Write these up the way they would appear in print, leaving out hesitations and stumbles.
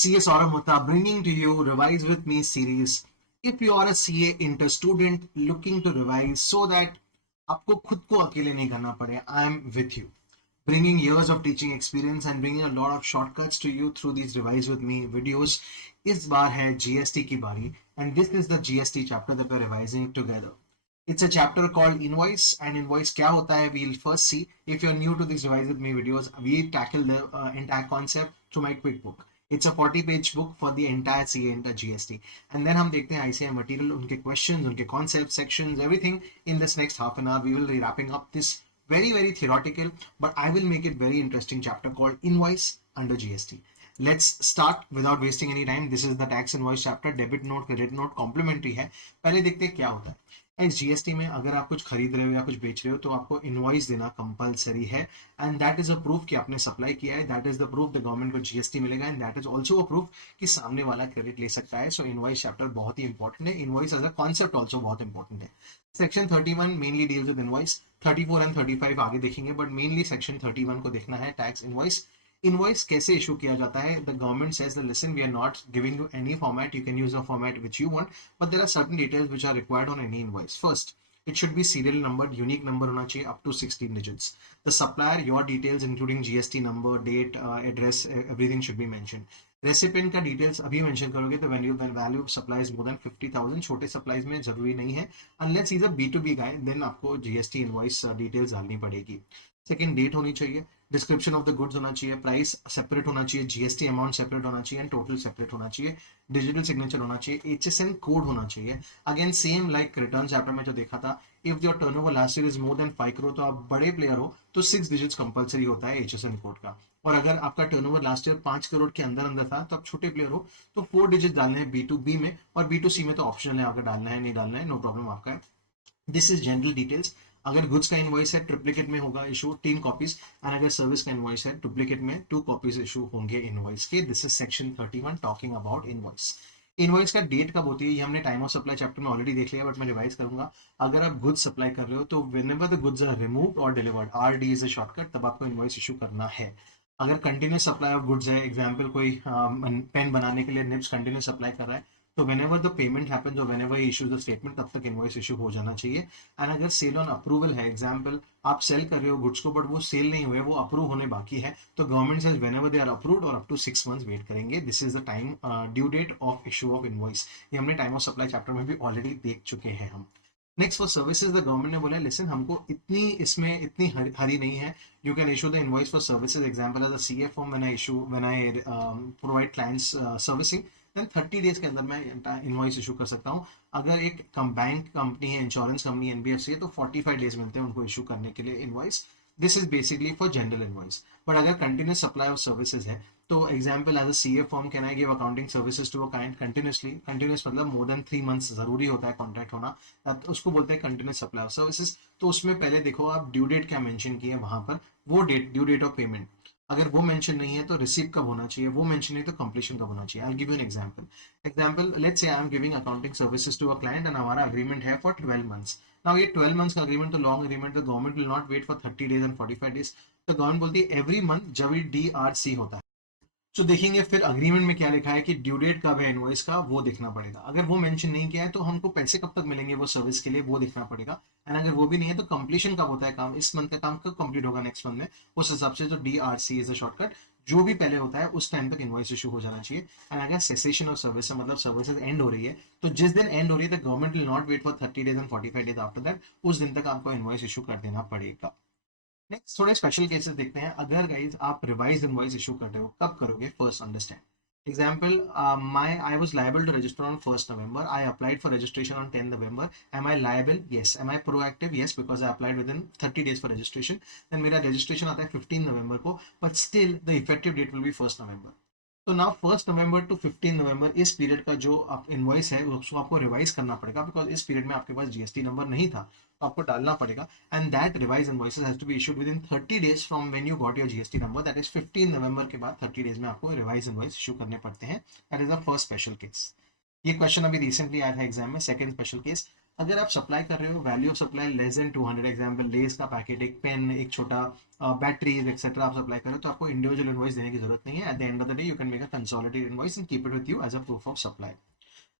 CS Auramutta bringing to you Revise With Me series. If you are a CA inter student looking to revise so that आपको खुद को अकेले नहीं करना पड़े, I am with you. Bringing years of teaching experience and bringing a lot of shortcuts to you through these Revise With Me videos. इस बार है GST की बारी and this is the GST chapter that we're revising together. It's a chapter called Invoice, and Invoice क्या होता है we'll first see. If you're new to these Revise With Me videos, we tackle the entire concept through my quick book. It's a 40-page book for the entire CA entire GST. And then हम देखते हैं ICI material, उनके questions, उनके concepts, sections, everything in this next half an hour. We will be wrapping up this very theoretical, but I will make it very interesting chapter called Invoice under GST. Let's start without wasting any time. This is the tax invoice chapter. Debit note, credit note, complimentary है. पहले देखते हैं क्या होता है. इस GST में अगर आप कुछ खरीद रहे हो या कुछ बेच रहे हो तो आपको इनवॉइस देना कंपलसरी है, and that is a proof कि आपने सप्लाई किया है. That is the proof the government को जीएसटी मिलेगा, and that is also a proof कि सामने वाला क्रेडिट ले सकता है. सो इनवॉइस चैप्टर बहुत ही इंपॉर्टेंट है. Invoice as a concept also बहुत इंपॉर्टेंट है. Section 31 mainly deals with invoice. 34 and 35 आगे देखेंगे, बट मेनली सेक्शन 31 को देखना है, टैक्स इनवॉइस. इनवॉइस कैसे इशू किया जाता है? The government says that listen, we are not giving you any format, you can use a format which you want, but there are certain details which are required on any invoice. First, it should be serial numbered, unique number होना चाहिए up to 16 digits. The supplier, your details including GST number, date, address, everything should be mentioned. Recipient का details अभी mention करोगे तो when value of supply is more than 50,000, छोटे supplies में जरूरी नहीं है. Unless he's a B2B guy, then आपको GST invoice details डालनी पड़ेगी. सेकेंड, डेट होनी चाहिए, डिस्क्रिप्शन ऑफ द गुड्स होना चाहिए, प्राइस सेपरेट होना चाहिए, जीएसटी अमाउंट सेपरेट होना चाहिए, एंड टोटल सेपरेट होना चाहिए, डिजिटल सिग्नेचर होना चाहिए, एचएसएन कोड होना चाहिए. Again same like return chapter में जो देखा था, if your turnover last year is more than 5 crore, तो आप बड़े प्लेयर हो तो 6 डिजिट्स कंपलसरी होता है एचएसएन कोड का. और अगर आपका टर्नओवर लास्ट ईयर 5 करोड़ के अंदर था तो आप छोटे प्लेयर हो तो 4 डिजिट डालने हैं B2B में, और B2C में तो ऑप्शनल है, अगर डालना है नहीं डालना है नो प्रॉब्लम आपका है. This is general details. अगर गुड्स का इनवॉइस है ट्रिप्लिकेट में होगा इशू 3 कॉपीज, एंड अगर सर्विस का इनवॉइस है डुप्लीकेट में 2 कॉपीज इशू होंगे इनवॉइस के. This is section 31 talking about invoice. Invoice का डेट कब होती है ये हमने टाइम ऑफ सप्लाई चैप्टर में ऑलरेडी देख लिया, बट मैं रिवाइज करूंगा. अगर आप गुड्स सप्लाई कर रहे हो तो whenever the goods are removed और delivered, RD is a shortcut, तब आपको इनवॉइस इशू करना है. अगर कंटिन्यूस सप्लाई ऑफ गुड्स है, एग्जाम्पल कोई पेन बनाने के लिए निप्स कंटिन्यूस सप्लाई कर रहा है, तो whenever the payment happens or whenever he issues the statement, तब तक इनवॉइस इशू हो जाना चाहिए. एंड अगर सेल ऑन अप्रूवल है, एग्जांपल आप सेल कर रहे हो गुड्स को बट वो सेल नहीं हुए, वो अप्रूव होने बाकी है, तो government says whenever they are approved और अप टू 6 months वेट करेंगे. This is the time due date of issue of invoice. ये हमने टाइम ऑफ सप्लाई चैप्टर में भी ऑलरेडी देख चुके हैं हम. Next for services, the government ने बोला लिसन हमको इतनी इसमें इतनी हरी नहीं है, you can issue the invoice for services. Example as a CA firm when I provide clients servicing, then 30 days के अंदर मैं इनवॉइस इशू कर सकता हूँ. अगर एक बैंक कंपनी है, इंश्योरेंस कंपनी, एनबीएफसी है, तो 45 डेज मिलते हैं उनको इशू करने के लिए invoice. This is basically for general invoice. But अगर कंटिन्यूस सप्लाई ऑफ सर्विसेज है, तो example as a CA firm can I give accounting services to a client continuously. Continuous मतलब मोर देन 3 months जरूरी होता है कॉन्टैक्ट होना, उसको बोलते हैं कंटिन्यूस सप्लाई ऑफ सर्विसेज. तो उसमें पहले देखो आप ड्यू डेट क्या मेंशन की है वहां पर, वो date due date of payment. अगर वो मेंशन नहीं है तो रिसीव कब होना चाहिए, वो मेंशन नहीं तो कंप्लीशन कब होना चाहिए. I will give you an example let's say I am giving accounting services to a client and हमारा अग्रीमेंट है फॉर 12 months. नाउ ये 12 months का अग्रीमेंट तो long agreement, the government will not wait for 30 days and 45 days. तो government बोलती है every month जब ये डीआरसी होता है, तो देखेंगे फिर अग्रीमेंट में क्या लिखा है कि ड्यू डेट कब है इनवॉइस का, वो देखना पड़ेगा. अगर वो मेंशन नहीं किया है तो हमको पैसे कब तक मिलेंगे वो सर्विस के लिए, वो देखना पड़ेगा. एंड अगर वो भी नहीं है तो कंप्लीशन कब होता है काम, इस मंथ का काम कब कंप्लीट होगा नेक्स्ट मंथ में, उस हिसाब से जो डीआरसी इज अ शॉर्टकट, जो भी पहले होता है उस टाइम तक इनवॉइस इशू हो जाना चाहिए. एंड अगर सेसेशन ऑफ सर्विस मतलब सर्विसेज एंड हो रही है, तो जिस दिन एंड हो रही है the government will not wait for 30 days and 45 days after that, उस दिन तक आपको इनवॉइस इशू कर देना पड़ेगा. नेक्स्ट थोड़े स्पेशल केसेस देखते हैं. अगर गाइज आप रिवाइज इनवॉइस इशू कर रहे हो, कब करोगे? First understand. Example, I was liable to register on 1st November. I applied for registration on 10th November. Am I liable? Yes. Am I proactive? Yes, because I applied within 30 days for registration. Then मेरा registration आता है 15 November को, but still the effective date will be 1st November. तो now 1st November to 15 November इस period का जो आप invoice है उसको आपको रिवाइज करना पड़ेगा, बिकॉज इस पीरियड में आपके पास जीएसटी नंबर नहीं था, तो आपको डालना पड़ेगा. And that revise invoices has to be issued within 30 days from when you got your GST number. That is 15 November के बाद 30 days में आपको रिवाइज इनवॉइस इशू करने पड़ते हैं. That is the first special case. ये question अभी recently आया था एग्जाम में. सेकंड स्पेशल केस, अगर आप सप्लाई कर रहे हो value of supply less than 200, example less का पैकेट, एक पेन, एक छोटा बैटरीज एक्सेट्रा आप सप्लाई कर रहे हो, तो आपको इंडिविजुअल इनवॉइस देने की जरूरत नहीं है. At the end of the day you can make a consolidated invoice and keep it with you as a proof of supply.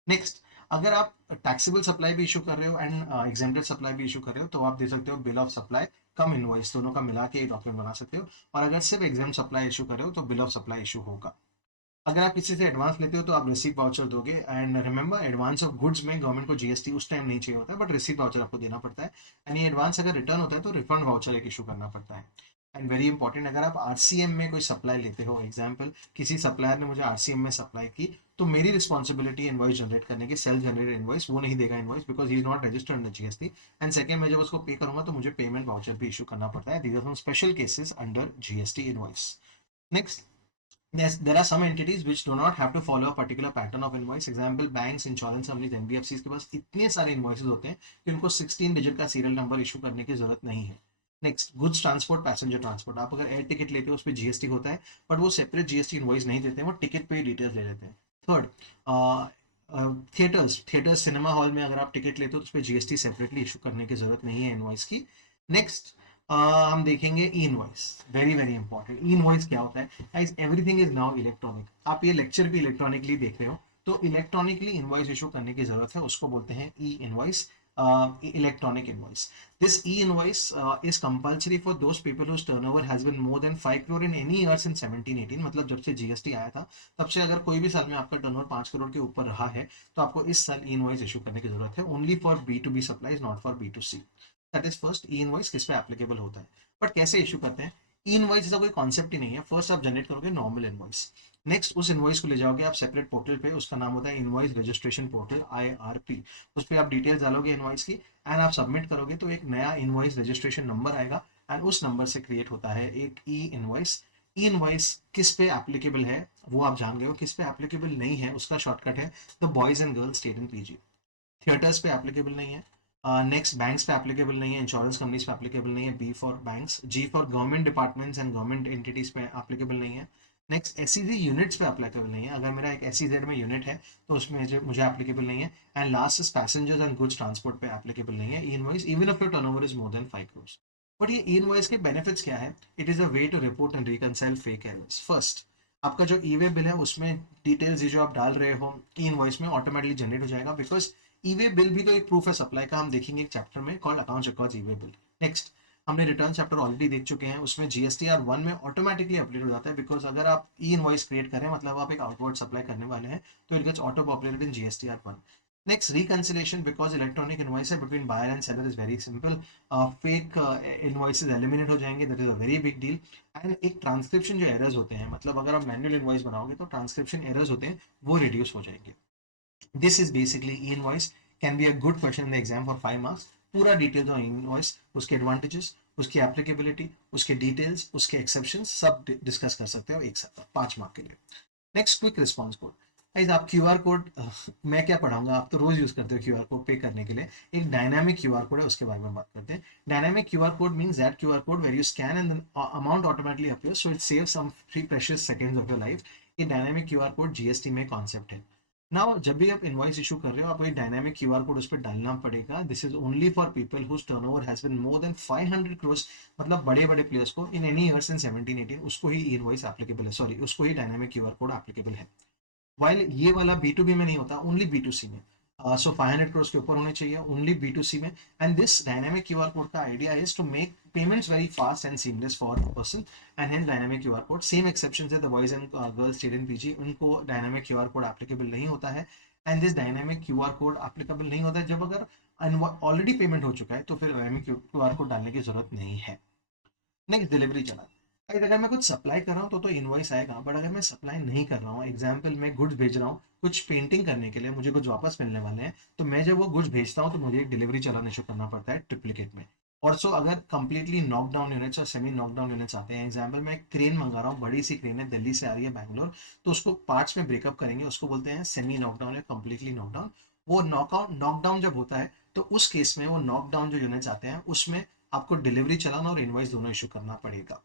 Next, अगर आप टैक्सेबल सप्लाई भी इशू कर रहे हो एंड एग्जेम्प्टेड सप्लाई भी इशू कर रहे हो, तो आप दे सकते हो bill of supply cum invoice, दोनों का मिला के एक डॉक्यूमेंट बना सकते हो. और अगर सिर्फ एग्जाम सप्लाई इशू कर रहे हो तो बिल ऑफ सप्लाई इशू होगा. अगर आप किसी से एडवांस लेते हो तो आप रिसीट वाउचर दोगे. And remember, advance of goods में गवर्नमेंट को जीएसटी उस टाइम नहीं चाहिए होता है, बट रिसीट वाउचर आपको देना पड़ता है. एंड ये एडवांस अगर रिटर्न होता है तो रिफंड वाउचर एक इशू करना पड़ता है. एंड वेरी इंपॉर्टेंट, अगर आप आरसीएम में कोई सप्लाई लेते हो, एग्जाम्पल किसी सप्लायर ने मुझे आरसीएम में सप्लाई की, तो मेरी रिस्पॉन्सिबिलिटी इनवॉइस जनरेट करने की, सेल्फ जनरेटेड इनवॉइस, वो नहीं देगा invoice because he is not registered under GST. And second, मैं जब उसको पे करूंगा तो मुझे पेमेंट वाउचर भी इशू करना पड़ता है. These are some special cases under GST invoice. Next, yes, there are some entities which do not have to follow a particular pattern of invoice. Example, banks, insurance companies, NBFCs के पास इतने सारे invoices होते हैं कि उनको 16 digit का serial number issue करने की जरूरत नहीं है. Next, goods transport, passenger transport. आप अगर एयर टिकट लेते हो उस पर जीएसटी होता है, बट वो सेपरेट जीएसटी इन्वॉइस नहीं देते हैं, वो टिकट पे ही डिटेल्स दे देते हैं. थर्ड, थिएटर्स सिनेमा हॉल में अगर आप टिकट लेते हो तो उस पर जीएसटी सेपरेटली इशू करने की जरूरत नहीं है इन्वॉइस की. नेक्स्ट, हम देखेंगे ई इनवॉइस. वेरी वेरी इंपॉर्टेंट, ई इनवॉइस क्या होता है guys? Everything is now electronic. आप ये लेक्चर भी इलेक्ट्रॉनिकली देख रहे हो, तो इलेक्ट्रॉनिकली इनवॉइस इशू करने की जरूरत है, उसको बोलते हैं E invoice, electronic invoice. This E invoice is compulsory for those people whose turnover has been more than 5 crore in any years in 17-18. मतलब जब से जीएसटी आया था तब से अगर कोई भी साल में आपका टर्नओवर 5 करोड़ के ऊपर रहा है तो आपको इस साल ई इनवॉइस इशू करने की जरूरत है. Only for B to B supplies, not for B to C. That is first, E invoice किस पे एप्लीकेबल होता है. बट कैसे इशू करते हैं? ई इनवॉइस ऐसा कोई कॉन्सेप्ट ही नहीं है. फर्स्ट आप जनरेट करोगे नॉर्मल इनवॉइस. नेक्स्ट, उस इनवॉइस को ले जाओगे आप सेपरेट पोर्टल पे, उसका नाम होता है इनवॉइस रजिस्ट्रेशन पोर्टल, IRP. उस पर आप डिटेल्स डालोगे इनवॉइस की एंड आप सबमिट करोगे तो एक नया इनवॉइस रजिस्ट्रेशन नंबर आएगा एंड उस नंबर से क्रिएट होता है एक ई इनवॉइस. ई इनवॉइस किस पे एप्लीकेबल है वो आप जान गए हो. किस पे एप्लीकेबल नहीं है उसका शॉर्टकट है the boys and girls state in PG. Theatres पे एप्लीकेबल नहीं है. नेक्स्ट, बैंक्स पे एप्लीकेबल नहीं है. इंश्योरेंस कंपनीज पे एप्लीकेबल नहीं है. B for banks. G for government departments and government entities पे एप्लीकेबल नहीं है. नेक्स्ट, एसईजी यूनिट्स पे एप्लीकेबल नहीं है. अगर मेरा एक एसईजेड में यूनिट है तो उसमें मुझे एप्लीकेबल नहीं है. And last is passengers and goods transport पे एप्लीकेबल नहीं है E invoice, even if your turnover is more than 5 crore. But ये ई इनवॉइस के बेनिफिट्स क्या है? It is a way to report and reconcile fake errors. First, आपका जो ई way bill है उसमें डिटेल्स जो आप डाल रहे हो ई इनवॉइस में ऑटोमेटिकली जनरेट हो जाएगा, बिकॉज ई वे बिल भी तो एक प्रूफ है सप्लाई का. हम देखेंगे एक चैप्टर में कॉल्ड अकाउंट्स रिकॉर्ड्स ई वे बिल. नेक्स्ट, हमने रिटर्न चैप्टर ऑलरेडी देख चुके हैं, उसमें जीएसटीआर 1 में ऑटोमेटिकली अपडेट हो जाता है, बिकॉज अगर आप ई इनवॉइस क्रिएट करें मतलब आप एक आउटवर्ड सप्लाई करने वाले हैं तो it gets auto populated in GSTR 1. Next, reconciliation, because electronic invoice है between buyer and seller is very simple. Fake invoices eliminate हो जाएंगे, that is a very big deal. And एक ट्रांसक्रिप्शन जो errors होते हैं, मतलब अगर आप मैनुअल इनवॉइस बनाओगे तो ट्रांसक्रिप्शन एरर्स होते हैं वो रिड्यूस हो जाएंगे. This is basically E invoice. Can be a good question in the exam for 5 marks. पूरा डिटेल्स ऑन इनवॉइस, उसके एडवांटेजेस, उसकी एप्लीकेबिलिटी, उसके डिटेल्स, उसके एक्सेप्शन सब डिस्कस कर सकते हो एक साथ 5 मार्क के लिए. Next, quick response code. Guys, आप क्यूआर कोड, मैं क्या पढ़ाऊंगा, आप तो रोज यूज करते हो क्यूआर कोड पे करने के लिए. एक डायनामिक क्यूआर कोड है, उसके बारे में बात करते हैं. Dynamic QR code means that QR code where you scan and the amount automatically appears, so it saves some free precious seconds of your life. ये डायनामिक क्यूआर कोड जीएसटी में concept है. नाउ जब भी आप invoice issue कर रहे हो आपको एक डायनामिक क्यूआर कोड उस पर डालना पड़ेगा. This is only for people whose turnover has been more than 500 crore. मतलब बड़े बड़े प्लेयर्स को इन एनी ईयर सिंस 17-18 उसको ही इनवॉइस एप्लीकेबल है, सॉरी उसको ही डायनामिक क्यूआर कोड एप्लीकेबल है. वाइल ये वाला बी टू बी में नहीं होता, ओनली बी टू सी में. सो 500 करोड़ के ऊपर होने चाहिए ओनली बी टू सी में. And this dynamic QR code का idea is to make payments very fast and seamless for person. And hence dynamic QR code. Same exception है the boys and girls state in PG, उनको dynamic QR code applicable नहीं होता है. And this dynamic QR code applicable नहीं होता है जब अगर ऑलरेडी पेमेंट हो चुका है तो फिर डायनामिक क्यूआर कोड डालने की जरूरत नहीं है. नेक्स्ट, डिलीवरी चालान. अगर मैं कुछ सप्लाई कर रहा हूँ तो इनवॉइस आएगा, बट अगर मैं सप्लाई नहीं कर रहा हूँ, एग्जाम्पल मैं गुड्स भेज रहा हूँ कुछ पेंटिंग करने के लिए, मुझे कुछ वापस मिलने वाले हैं, तो मैं जब वो गुड्स भेजता हूँ तो मुझे एक डिलीवरी चालान इशू करना पड़ता है ट्रिप्लिकेट में. और सो अगर कंप्लीटली नॉकडाउन यूनिट्स और सेमी नॉकडाउन यूनिट्स आते हैं, एग्जाम्पल मैं एक क्रेन मंगा रहा हूँ, बड़ी सी क्रेन है, दिल्ली से आ रही है बैंगलोर, तो उसको पार्ट्स में ब्रेकअप करेंगे, उसको बोलते हैं सेमी नॉकडाउन या कंप्लीटली नॉकडाउन. वो नॉकडाउन जब होता है तो उस केस में वो नॉकडाउन जो यूनिट्स आते हैं उसमें आपको डिलीवरी चालान और इनवॉइस दोनों इशू करना पड़ेगा.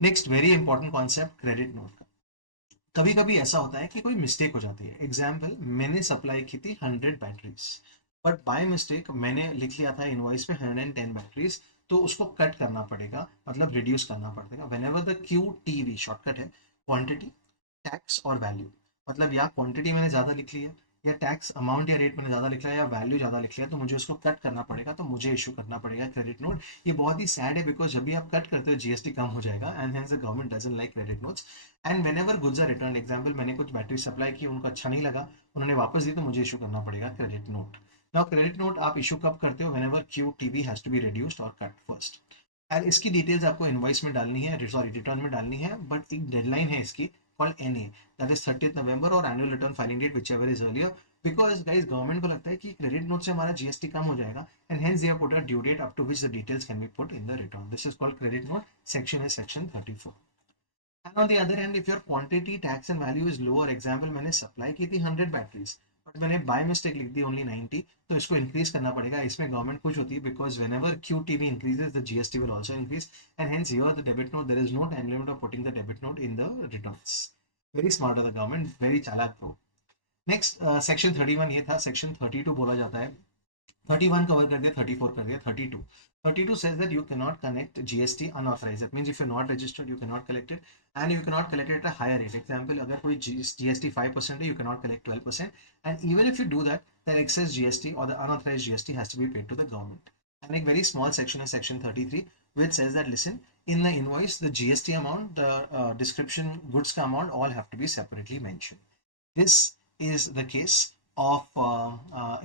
Next, very important concept, credit note का. कभी कभी ऐसा होता है कि कोई मिस्टेक हो जाती है. एग्जाम्पल, मैंने सप्लाई की थी 100 बैटरीज, बट बाय मिस्टेक मैंने लिख लिया था इनवॉइस पे 110 बैटरीज, तो उसको कट करना पड़ेगा, मतलब रिड्यूस करना पड़ेगा। When ever the Q T we shortcut है क्वांटिटी, टैक्स और वैल्यू, मतलब या क्वांटिटी मैंने ज़्यादा लिख लिया, या टैक्स अमाउंट या रेट मैंने ज़्यादा लिख लिया, या वैल्यू ज़्यादा लिख लिया, तो मुझे उसको कट करना पड़ेगा, तो मुझे इशू करना पड़ेगा क्रेडिट नोट। ये बहुत ही सैड है, बिकॉज जब भी आप कट करते हो जीएसटी कम हो जाएगा, and hence the government doesn't like credit notes. And whenever goods are return, example मैंने कुछ बैटरी सप्लाई की, उनको अच्छा नहीं लगा, उन्होंने वापस दी, तो मुझे इशू करना पड़ेगा credit note. Now credit note आप इशू कब करते हो? Whenever Q TV has to be reduced और कट फर्स्ट। और इसकी डिटेल्स आपको इनवॉइस में डालनी है, सॉरी रिटर्न में डालनी है, बट एक डेडलाइन है इसकी called NA, that is 30 November, और annual return filing date whichever is earlier, because guys government को लगता है कि क्रेडिट नोट से हमारा जीएसटी कम हो जाएगा, and hence they have put a due date up to which the details can be put in the return. This is called credit note, section is section 34। And on the other hand, if your quantity, tax and value is lower, example मैंने supply की थी 100 batteries, but मैंने by mistake लिख the only 90, तो इसको increase करना पड़ेगा। इसमें गवर्नमेंट खुश होती है, because whenever Q T V increases the GST will also increase, and hence here the debit note, there is no time limit of putting the debit note in the returns. Very smart है the government, very चालाक pro. Next section 31 ये था। Section 32 बोला जाता है, 31 cover कर दिया, 34 कर दिया, 32। 32 says that you cannot connect GST unauthorized. That means if you're not registered, you cannot collect it, and you cannot collect it at a higher rate. Example, अगर कोई GST 5% है, you cannot collect 12%, and even if you do that, then excess GST or the unauthorized GST has to be paid to the government. And a very small section is section 33, which says that listen, in the invoice, the GST amount, the description, goods ka amount, all have to be separately mentioned. This is the case of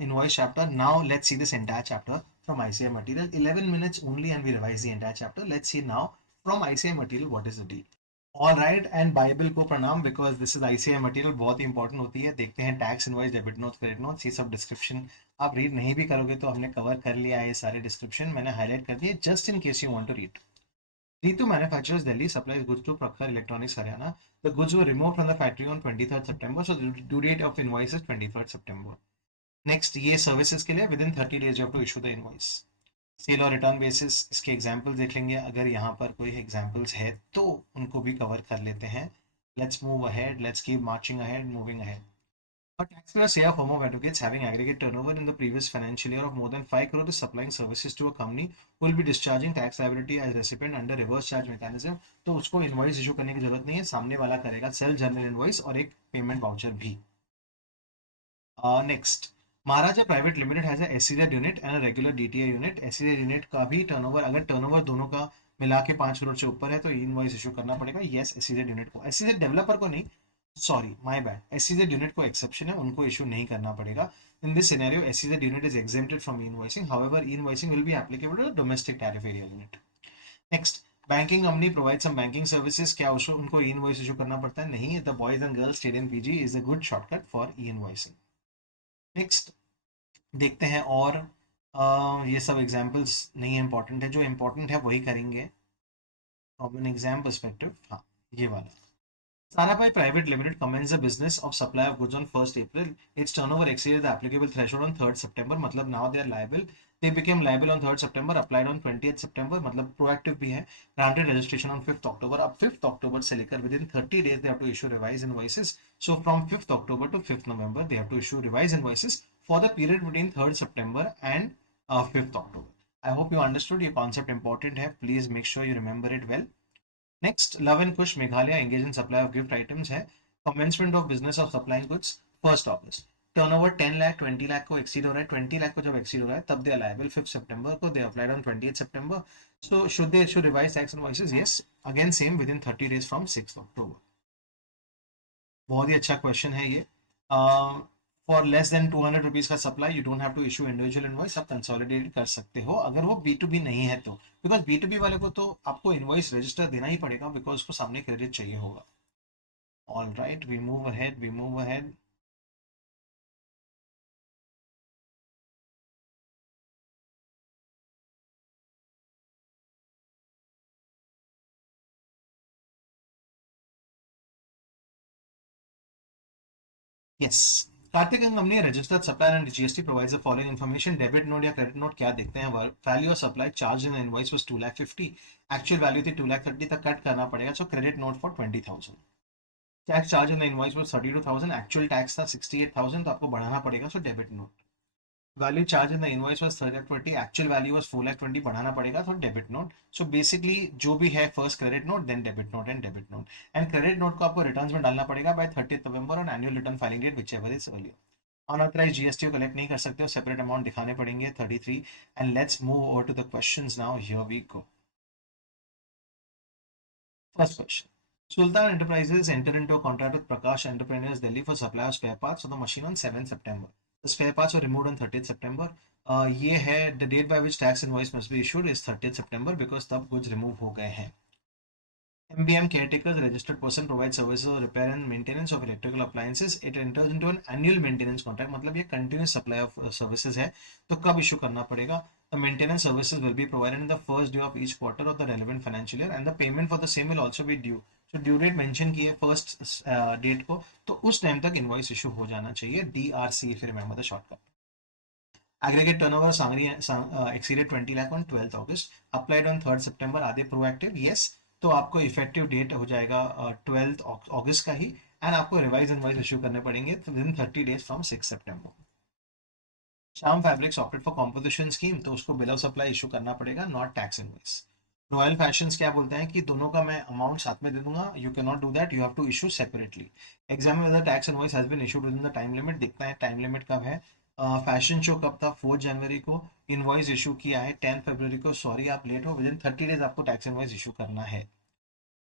invoice chapter. Now let's see this entire chapter from ICI material. 11 minutes only and we revise the entire chapter. Let's see now from ICI material what is the deal. All right, and Bible को प्रणाम, because this is ICI material, बहुत ही important होती है। देखते हैं tax invoice, debit notes, credit notes, ये सब डिस्क्रिप्शन आप रीड नहीं भी करोगे तो हमने कवर कर लिया है। ये सारे डिस्क्रिप्शन मैंने हाईलाइट कर दिए just in case you want to read. Ritu Manufacturers Delhi supplies goods to Prakhar Electronics Haryana. The goods were removed from the factory on 23rd September, so the due date of invoice is 23rd September. Next, ये services के लिए within 30 days you have to issue the invoice. Sale और return basis, इसके examples देख लेंगे, अगर यहाँ पर कोई एग्जाम्पल्स है तो उनको भी कवर कर लेते हैं। Let's move ahead, let's keep marching ahead, moving ahead. A taxpayer, say a firm of advocates having aggregate turnover in the previous financial year of more than 5 crore is supplying services to a company who will be discharging tax liability as recipient under reverse charge mechanism, तो उसको invoice issue करने की जरूरत नहीं है, सामने वाला करेगा सेल्फ जनरल इनवॉइस और एक पेमेंट वाउचर भी। Next, Maharaja private limited has a SEZ unit and a regular DTA unit. SEZ unit का भी टर्नओवर, अगर टर्नओवर दोनों का मिला के 5 करोड़ से ऊपर है तो इनवॉइस इशू करना पड़ेगा। यस, एसईजेड यूनिट को, एसईजेड डेवलपर को नहीं, sorry my bad, SEZ unit को एक्सेप्शन है, उनको इशू नहीं करना पड़ेगा। In this scenario SEZ unit is exempted from invoicing, however invoicing will be applicable to the domestic tariff area unit. Next, banking company provide some banking services, क्या उसको उनको ई invoice issue करना पड़ता है? नहीं। The boys and girls stayed in PG is a good shortcut for E invoicing. Next देखते हैं, और ये सब एग्जाम्पल्स नहीं है, इंपॉर्टेंट है, जो इंपॉर्टेंट है वही करेंगे फ्रॉम एन एग्जाम पर्सपेक्टिव। हाँ, ये वाला। Sarabhai Private Limited commenced the business of supply of goods on 1st April. Its turnover exceeded the applicable threshold on 3rd September. मतलब now they are liable. They became liable on 3rd September, applied on 20th September. मतलब proactive भी है. Granted registration on 5th October. अब 5th October से लेकर within 30 days they have to issue revised invoices. So from 5th October to 5th November they have to issue revised invoices for the period between 3rd September and 5th October. I hope you understood. ये concept important है. Please make sure you remember it well. Next, Lav and Kush Meghalaya engage in supply of gift items है। Commencement of business of supplying goods 1st August। Turnover 10 lakh 20 lakh को exceed हो रहा है, 20 लाख को जब exceed हो रहा है तब दे आर लायबल 5 सितंबर को, they applied on 20 September. So should they issue revise tax invoices? Yes, again same within 30 days from 6 October. बहुत ही अच्छा क्वेश्चन है ये। फॉर लेस देन 200 रुपीज का supply you don't have to issue individual invoice, आप consolidate कर सकते हो अगर वो B2B नहीं है तो, बिकॉज B2B वाले को तो आपको इनवॉइस रजिस्टर देना ही पड़ेगा, बिकॉज उसको सामने क्रेडिट चाहिए होगा। All right, we move ahead, we move ahead. Yes, Karthik and company registered supplier and GST provides the following information. Debit note या क्रेडिट नोट क्या देखते हैं? Value of supply charge in invoice was 2,50,000, actual value थी 2,30,000 तक cut करना पड़ेगा, so credit note for 20,000। Tax charge in the invoice was 32,000, actual tax था 68,000, तो आपको बढ़ाना पड़ेगा, so debit note. Value charge in the invoice was 3,20,000, actual value was 4,20,000, बढ़ाना पड़ेगा तो डेबिट नोट. सो बेसिकली जो भी है first credit note then debit note and debit note. And credit note को आपको रिटर्न्स में डालना पड़ेगा by 30 November on annual return filing date whichever is earlier. Unauthorised GST को कलेक्ट नहीं कर सकते हो, सेपरेट अमाउंट दिखाने पड़ेंगे 33. And let's move over to the questions now. Here we go. First question. Sultan Enterprises entered into a contract with Prakash Entrepreneurs Delhi for supply of spare parts of the machine on 7th September. The spare parts were removed on 30th September. ये है the date by which tax invoice must be issued is 30th September because तब goods remove हो गए हैं. MBM caretakers registered person provides services of repair and maintenance of electrical appliances. It enters into an annual maintenance contract. मतलब ये continuous supply of services है. तो कब issue करना पड़ेगा? The maintenance services will be provided in the first day of each quarter of the relevant financial year and the payment for the same will also be due. So due date mention की है first date को, तो उस time तक invoice issue हो जाना चाहिए. DRC if you remember the shortcut. Aggregate turnover exceeded 20 lakh on 12th August. Applied on 3rd September. Are they proactive? Yes. तो आपको इफेक्टिव डेट हो जाएगा 12th अगस्त का ही. एंड आपको रिवाइज इनवॉइस इशू करने पड़ेंगे with 30 days from 6 September. Shyam fabrics opted for composition scheme, तो उसको बिल ऑफ सप्लाई इशू करना पड़ेगा, not tax invoice. Royal fashions क्या बोलते हैं कि दोनों का मैं अमाउंट साथ में दे दूंगा. You can not do that, you have to issue separately. Exam में whether tax invoice has been issued within the time limit. दिखता है टाइम लिमिट कब है. फैशन शो कब था? 4 जनवरी को. इनवॉइस इशू किया है 10 फरवरी को. सॉरी आप लेट हो, विद इन 30 डेज आपको टैक्स इनवॉइस इशू करना है.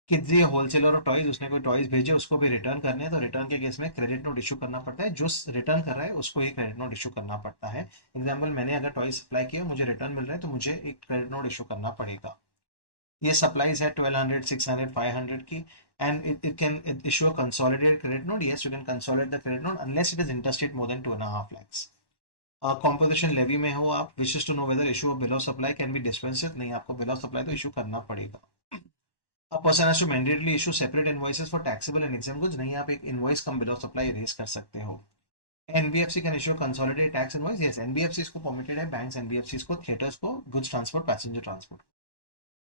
किड्स ये होलसेलर और टॉयज, उसने कोई टॉयज भेजे उसको भी रिटर्न करने हैं, तो रिटर्न के केस में क्रेडिट नोट इशू करना पड़ता है. जो रिटर्न कर रहा है उसको एक क्रेडिट नोट इशू करना पड़ता है. एग्जाम्पल, मैंने अगर टॉयज सप्लाई किया, मुझे रिटर्न मिल रहा है, तो मुझे एक क्रेडिट नोट इशू करना पड़ेगा. ये सप्लाईज है 1200, 600, 500 की. And it can issue a consolidated credit note. Yes, you can consolidate the credit note unless it is interested more than 2.5 lakhs. Composition levy में हो आप, wishes to know whether issue of bill of supply can be dispensed. नहीं, आपको bill of supply तो issue करना पड़ेगा. A person has to mandatorily issue separate invoices for taxable and exempt goods. नहीं, आप एक invoice come bill of supply raise कर सकते हो. NBFC can issue consolidated tax invoice. Yes, NBFCs को permitted है, banks NBFCs को, theaters को, goods transport, passenger transport.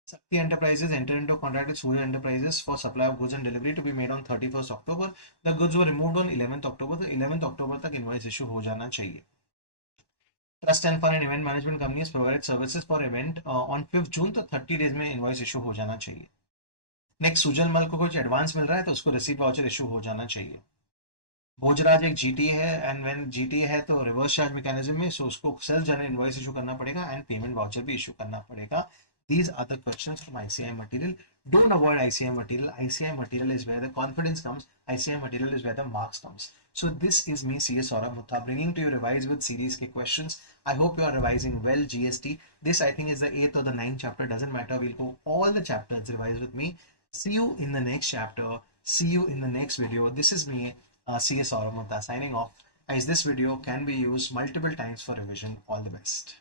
Shakti Enterprises entered into a contract with Surya Enterprises for supply of goods and delivery to be made on 31st October. The goods were removed on 11th October. तो 11th October तक invoice issue हो जाना चाहिए. Trust and Fund and Event Management Companies provided services for event on 5th June. तो 30 days में invoice issue हो जाना चाहिए. नेक्स्ट, सुजल मल को कुछ एडवांस मिल रहा है तो उसको रिसीव वाउचर इशू हो जाना चाहिए. भोजराज एक जीटी है एंड व्हेन जीटी है तो रिवर्स चार्ज मैकेनिज्म में, सो उसको सेल्फ जनरेट इनवॉइस इशू करना पड़ेगा एंड पेमेंट वाउचर भी इशू करना पड़ेगा. These are the questions from ICI material. Don't avoid ICI material. ICI material is where the confidence comes. ICI material is where the marks comes. So this is me, CS Saurabh Mutha, bringing to you Revise with series के questions. I hope you are revising well GST. This I think is the 8th or the 9th chapter. Doesn't matter. We'll go all the chapters revise with me. See you in the next chapter. See you in the next video. This is me, CS Saurabh Mutha, signing off. As this video can be used multiple times for revision. All the best.